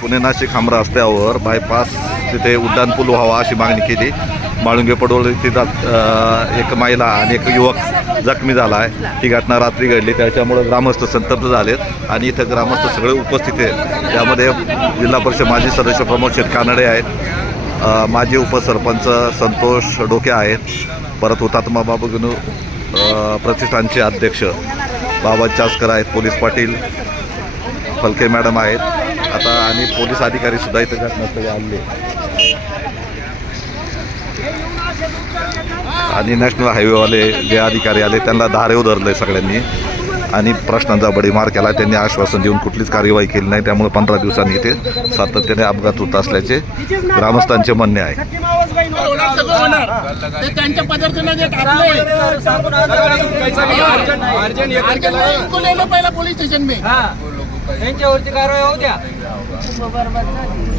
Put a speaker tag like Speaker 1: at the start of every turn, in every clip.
Speaker 1: पुणे नाशिक हम रस्त्यावर बायपास तिथे उड्डाणपूल व्हावा अशी मागणी केली. माळुंगे पडोळ तिथं एक महिला आणि एक युवक जखमी झाला आहे ही घटना रात्री घडली. त्याच्यामुळं ग्रामस्थ संतप्त झालेत आणि इथं ग्रामस्थ सगळे उपस्थित आहेत. त्यामध्ये जिल्हा परिषद माजी सदस्य प्रमोद शेठ कानडे आहेत. माजी उपसरपंच संतोष डोके आहेत. परत हुतात्मा बाबू प्रतिष्ठानचे अध्यक्ष बाबा चासकर आहेत पोलीस पाटील फलके मॅडम आहेत. आता आणि पोलीस अधिकारी सुद्धा इथे घटनास्थळी आले आणि नॅशनल हायवेवाले जे अधिकारी आले त्यांना धारेव धरले सगळ्यांनी. आणि प्रश्नांचा बडीमार केला. त्यांनी आश्वासन देऊन कुठलीच कार्यवाही केली नाही. त्यामुळे पंधरा दिवसांनी इथे सातत्याने अपघात होत असल्याचे ग्रामस्थांचे म्हणणे आहे.
Speaker 2: पोलीस स्टेशन
Speaker 3: कारवाई होऊ द्या.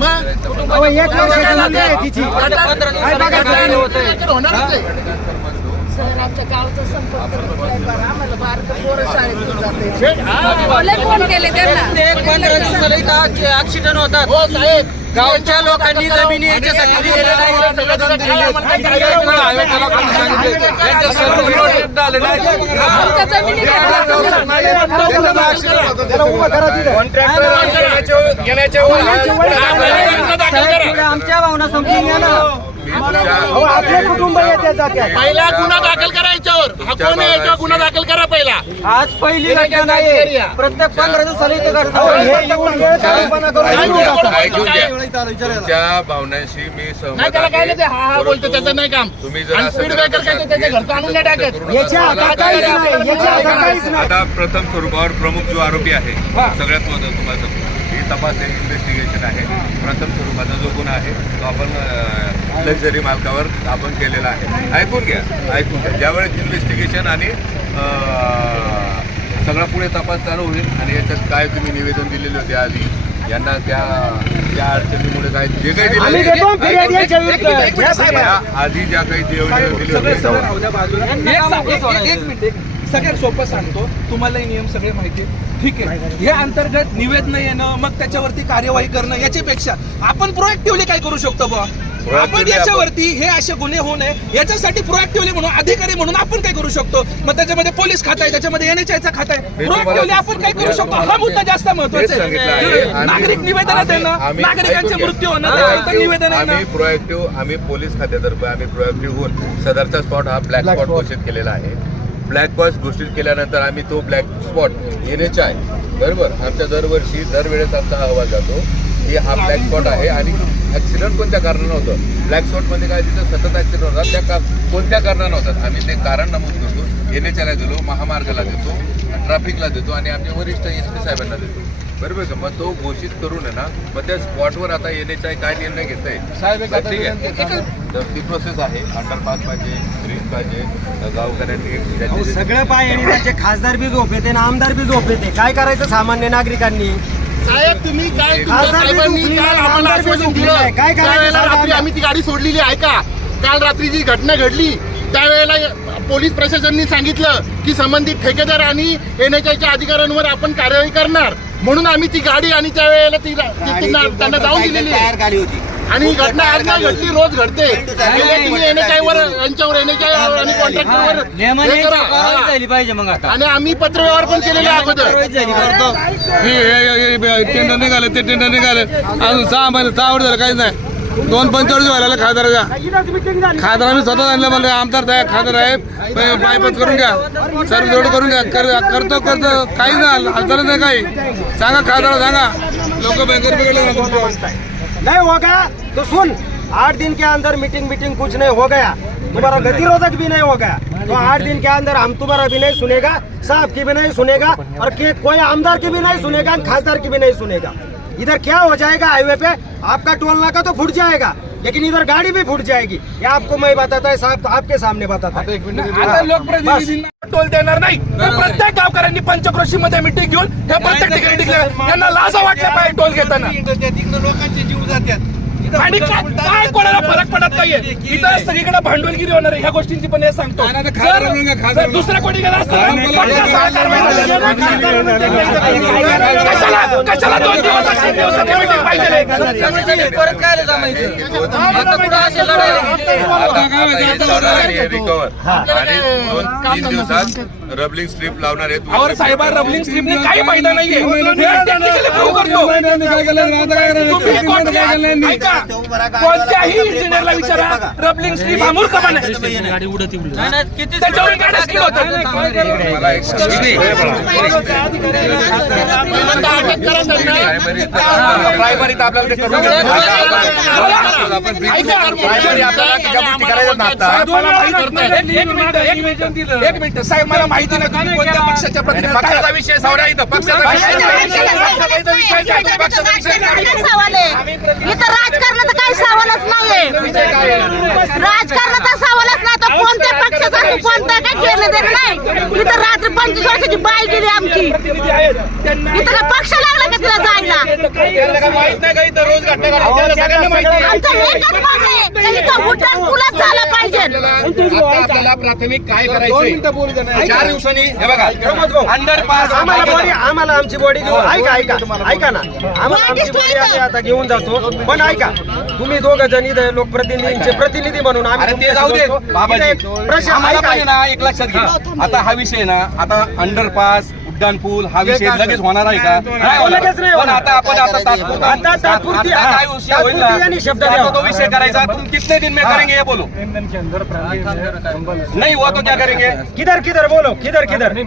Speaker 2: मग
Speaker 3: एक वर्ष झालं आहे तिची. पंधरा दिवसाला कारवाई होतंय.
Speaker 2: होणारच आहे
Speaker 4: सर आमच्या गावचा संपर्क तुटलाय बरं. आम्हाला बारकं पोरं शाळेत घेऊन जाते. लय फोन केले त्यांना
Speaker 3: प्रत्येक पंधरा दिवसाला इथं ऍक्सिडेंट होतात
Speaker 2: साहेब
Speaker 3: गावच्या लोकांनी जमिनी याच्यासाठी दिलेल्या नाही
Speaker 4: आमच्या जमिनी
Speaker 3: आमच्या भावना समजून घ्या ना
Speaker 2: पहिला गुन्हा दाखल करा याच्यावर. हा कोण आहे याच्यावर गुन्हा दाखल करा पहिला.
Speaker 3: आज पहिली घटना नाही प्रत्येक पंधरा दिवसाला इथं
Speaker 5: तुमच्या भावनांशी मी सहमत
Speaker 2: हा हा. बोलतो त्याचं नाही काम.
Speaker 5: तुम्ही जर
Speaker 2: स्पीड ब्रेकर काय
Speaker 5: असाल,
Speaker 2: तो त्याच्या घरचं आणून नाही टाकत.
Speaker 5: करू नका. आता प्रथम स्वरूपावर प्रमुख जो आरोपी आहे सगळ्यात महत्वाचं तुम्हाला सांगतो. ही तपास आहे इन्व्हेस्टिगेशन आहे. प्रथम स्वरूपाचा जो गुन्हा आहे तो आपण लक्झरी मालकावर आपण केलेला आहे. ऐकून घ्या ऐकून घ्या. ज्यावेळेस इन्व्हेस्टिगेशन आणि सगळा पुढे तपास चालू होईल आणि याच्यात काय तुम्ही निवेदन दिलेले होते आधी यांना त्या त्या अडचणीमुळे काय जे काही दिले आधी ज्या काही निवेदन दिले होते
Speaker 6: एक मिनिट एक सगळ्यात सोपं सांगतो तुम्हालाही नियम सगळे माहिती. ठीक आहे. या अंतर्गत निवेदन येणं मग त्याच्यावरती कार्यवाही करणं याच्यापेक्षा आपण प्रोएक्टिव्हली काय करू शकतो बुवा? आपण याच्यावरती हे असे गुन्हे होऊ नये याच्यासाठी प्रोएक्टिव्हली म्हणून अधिकारी म्हणून आपण काय करू शकतो? मग त्याच्यामध्ये पोलीस खात आहे त्याच्यामध्ये एनएचआयचा खात आहे प्रोएक्टिव्हली आपण काय करू शकतो? हा मुद्दा जास्त
Speaker 5: महत्त्वाचा आहे.
Speaker 6: नागरिक निवेदन देणं नागरिकांचे मृत्यू. होणं त्याच्यानंतर निवेदन
Speaker 5: आम्ही प्रोएक्टिव्ह आम्ही पोलीस खात्यातर्फे आम्ही प्रोएक्टिव्ह होऊन सदरचा स्पॉट हा ब्लॅक स्पॉट घोषित केलेला आहे. ब्लॅक स्पॉट घोषित केल्यानंतर आम्ही तो ब्लॅक स्पॉट येण्याचा आहे बरोबर? आमच्या दरवर्षी दरवेळेस आमचा अहवाल जातो. की हा ब्लॅक स्पॉट आहे आणि ऍक्सिडेंट कोणत्या कारणानं होतं? ब्लॅक स्पॉटमध्ये काय तिथं सतत ऍक्सिडेंट होतात. त्या का कोणत्या कारणानं होतात? आम्ही ते कारण नमूद करतो. एन एच देतो महामार्गाला देतो ट्रॅफिकला देतो आणि आमच्या वरिष्ठ एस पी साहेबांना देतो. बरोबर का? मग तो घोषित करून आहे ना मग त्या स्पॉटवर आता एन एच आय काय निर्णय घेत आहे ठीक आहे. तर ती प्रोसेस आहे. अंडरपास पाहिजे. पाहिजे. गावकऱ्यांनी
Speaker 3: सगळं पाय आणि त्याचे खासदार बी झोप येते ना आमदार बी झोप येते काय करायचं सामान्य नागरिकांनी?
Speaker 2: साहेब तुम्ही काय
Speaker 3: खासदार
Speaker 2: साहेबांनी काल आम्हाला आश्वासन दिलं.
Speaker 3: काय साहेब
Speaker 2: रात्री
Speaker 3: आम्ही?
Speaker 2: ती गाडी सोडलेली आहे का? काल रात्री जी घटना घडली त्यावेळेला पोलीस प्रशासनाने सांगितलं की संबंधित ठेकेदार आणि एन एच आयच्या अधिकाऱ्यांवर आपण कार्यवाही करणार. म्हणून आम्ही ती गाडी आणि त्यावेळेला ती ती- त्यांना जाऊन दिलेली आहे. आणि ही घटना आज नाही घडली रोज घडते. यांच्यावर आणि कॉन्ट्रॅक्टरवर हे करा. हा.
Speaker 3: झाली पाहिजे मग आता.
Speaker 2: आणि आम्ही पत्रव्यवहार पण केलेले आहे अगोदर.
Speaker 7: टेंडर निघाले ते टेंडर निघाले. अजून सहा महिने सहा वर्ष झालं काहीच नाही. दोन पंचवर्ष व्हायला खासदाराच्या खासदार आम्ही स्वतः आणलं म्हणलं आमदार साहेब खासदार साहेब बायपास करून घ्या. सर्व जोड करून घ्या. कर करतो करतो काही नाही हालचालच नाही काही. सांगा खासदार सांगा. लोक बँकेत बिघडले
Speaker 3: नहीं हो गया? तो सुन आठ दिन के अंदर मीटिंग मीटिंग कुछ नहीं हो गया। तुम्हारा गतिरोधक भी नहीं हो गया। तो आठ दिन के अंदर हम तुम्हारा भी नहीं सुनेगा साहब की भी नहीं सुनेगा और के, कोई आमदार की भी नहीं सुनेगा खासदार की भी नहीं सुनेगा। इधर क्या हो जाएगा हाईवे पे? आपका टोल नाका तो फूट जाएगा। लेकिन इधर गाड़ी भी फूट जाएगी ये आपको मैं बताता है साहब आपके सामने बताता है
Speaker 6: आता लोकप्रतिनिधींना टोल देणार नाही प्रत्येक गावकऱ्यांनी पंचक्रोशीमध्ये मिटिंग घेऊन हे प्रत्येक ठिकाणी यांना लाजा वाटल्या पाहिजे टोल घेताना
Speaker 8: लोकांचे जीव जातात
Speaker 6: आणि काय काय कोणाला फरक पडत नाहीये इथं सगळीकडे भांडवलगिरी होणार आहे ह्या गोष्टींची पण हे सांगतो जर- जर. दुसरा कोणी गेला असता ना,
Speaker 7: मला-
Speaker 6: पक्षाचा
Speaker 7: मला-
Speaker 6: आधार माहिती आहे. कशाला कशाला दोन दिवस तीन दिवसाची meeting पाहिजे
Speaker 5: आता काही लावणार आहे रिकवर आणि दोन तीन दिवसात रबलिंग स्ट्रीप लावणार आहेत
Speaker 6: और साहेबा रबलिंग स्ट्रीपने काही फायदा नाहीये मी prove करतो तुम्ही कोणत्याही इंजिनियरला विचारा रबलिंग स्ट्रीप हा मूर्खपणा आहे. त्याच्यावर काय स्किल होतं
Speaker 5: मला एक प्रायमरीत आपल्याला ते करून आपण प्रायमरी आपल्याला त्याच्या गोष्टी करायच्या ना आता
Speaker 6: मला माहिती नाही. एक मिनिट एक मिनिट एक मिनिट साहेब मला माहिती नाही तुम्ही कोणत्या पक्षाच्या
Speaker 5: पक्षाचा विषय सावरा इथं पक्षाचा विषय. पक्षाचा विषय नाही. पक्षाचा विषय नाही.
Speaker 8: काय सवाल आहे इथं राजकारणाचा काही सवालच नाहीये राजकारणाचा सवालच नाही तर कोणत्या पक्षाचा असो, कोणता काही घेणं देणं नाही इथं रात्री पंचवीस वर्षाची बाई गेली आमची. इथं पक्ष लागला का तिला जायला?
Speaker 5: माहीत नाही रोज घटना घडतात? सगळ्यांना माहिती
Speaker 8: झालं पाहिजे.
Speaker 5: आपल्याला प्राथमिक काय करायचंय? चार दिवसांनी हे बघा. अंडरपास
Speaker 3: आम्हाला बॉडी आम्हाला आमची बॉडी घेऊन ऐका ऐका. ऐका ना. आम्हाला आमची बॉडी आम्ही आता घेऊन जातो. पण ऐका तुम्ही दोघ जण इथं लोकप्रतिनिधींचे प्रतिनिधी म्हणून आम्ही
Speaker 9: अरे ते जाऊ दे.
Speaker 3: प्रश्न
Speaker 9: आम्हाला पाहिजे ना एक लक्षात घे आता हा विषय ना आता अंडरपास उड्डाण पूल हा विषय लगेच होणार आहे का
Speaker 3: लगेच नाही
Speaker 9: पण आता आपण आता तात्पुरता
Speaker 3: आता तात्पुरती-
Speaker 9: आता काय विषय होईल ना?
Speaker 3: तात्पुरती आणि शब्द
Speaker 9: आता
Speaker 3: द्यावा.
Speaker 9: तो विषय करायचा तुम कितने दिन में करेंगे ये बोलो नहीं हुआ तो क्या करेंगे
Speaker 3: किधर किधर बोलो किधर किधर
Speaker 9: क्या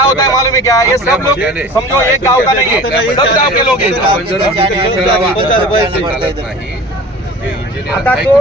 Speaker 9: होता है मालूम है क्या ये सब लोग समझो एक गाँव का नहीं है सब गाँव के लोग हैं
Speaker 5: ते
Speaker 3: आता तो